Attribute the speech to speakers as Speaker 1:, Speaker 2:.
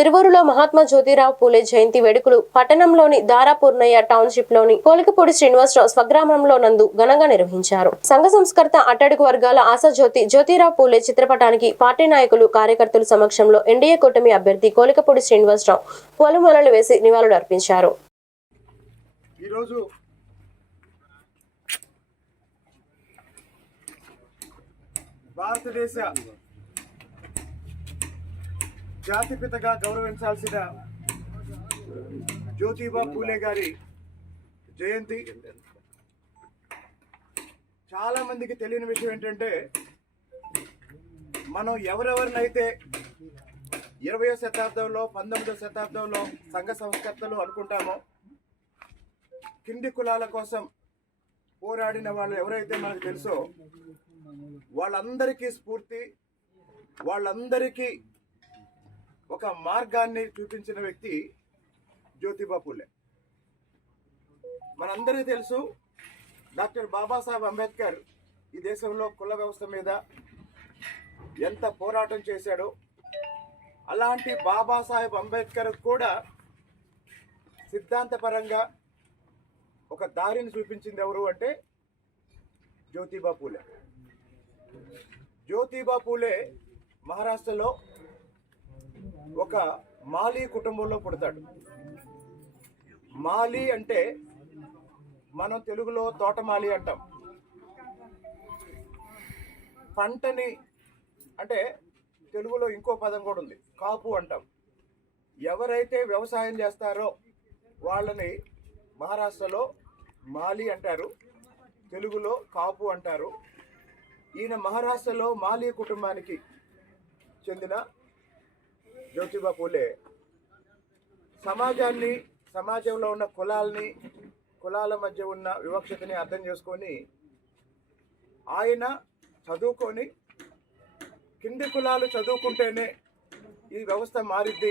Speaker 1: తిరువూరులో మహాత్మా జ్యోతిరావు పూలే జయంతి వేడుకలు పట్టణంలోని దారాపూర్ణయ్య టౌన్షిప్లోని కోలికపూడి శ్రీనివాసరావు స్వగ్రామంలో నందు ఘనంగా నిర్వహించారు. సంఘ సంస్కర్త అట్టడుగు వర్గాల ఆశాజ్యోతి జ్యోతిరావు పూలే చిత్రపటానికి పార్టీ నాయకులు కార్యకర్తల సమక్షంలో ఎన్డీఏ కూటమి అభ్యర్థి కోలికపూడి శ్రీనివాసరావు పూలమాలలు వేసి నివాళులు అర్పించారు.
Speaker 2: ఈరోజు భారతదేశ జాతిపితగా గౌరవించాల్సిన జ్యోతిబా పూలే గారి జయంతి. చాలా మందికి తెలియని విషయం ఏంటంటే మనం ఎవరెవరినైతే ఇరవయో శతాబ్దంలో పంతొమ్మిదో శతాబ్దంలో సంఘ సంస్కర్తలు అనుకుంటామో కింది కులాల కోసం పోరాడిన వాళ్ళు ఎవరైతే మనకు తెలుసో వాళ్ళందరికీ స్ఫూర్తి వాళ్ళందరికీ ఒక మార్గాన్ని చూపించిన వ్యక్తి జ్యోతిబా పూలే. మనందరికీ తెలుసు డాక్టర్ బాబాసాహెబ్ అంబేద్కర్ ఈ దేశంలో కుల వ్యవస్థ మీద ఎంత పోరాటం చేశాడో అలాంటి బాబాసాహెబ్ అంబేద్కర్ కూడా సిద్ధాంతపరంగా ఒక దారిని చూపించింది ఎవరు అంటే జ్యోతిబా పూలే. జ్యోతిబా పూలే మహారాష్ట్రలో ఒక మాలీ కుటుంబంలో పుడతాడు. మాలి అంటే మనం తెలుగులో తోటమాలి అంటాం. పంటని అంటే తెలుగులో ఇంకో పదం కూడా ఉంది. కాపు అంటాం. ఎవరైతే వ్యవసాయం చేస్తారో వాళ్ళని మహారాష్ట్రలో మాలి అంటారు. తెలుగులో కాపు అంటారు. ఈయన మహారాష్ట్రలో మాలి కుటుంబానికి చెందిన జ్యోతిబా పూలే. సమాజాన్ని సమాజంలో ఉన్న కులాల్ని కులాల మధ్య ఉన్న వివక్షతని అర్థం చేసుకొని ఆయన చదువుకొని కింది కులాలు చదువుకుంటేనే ఈ వ్యవస్థ మారిద్ది.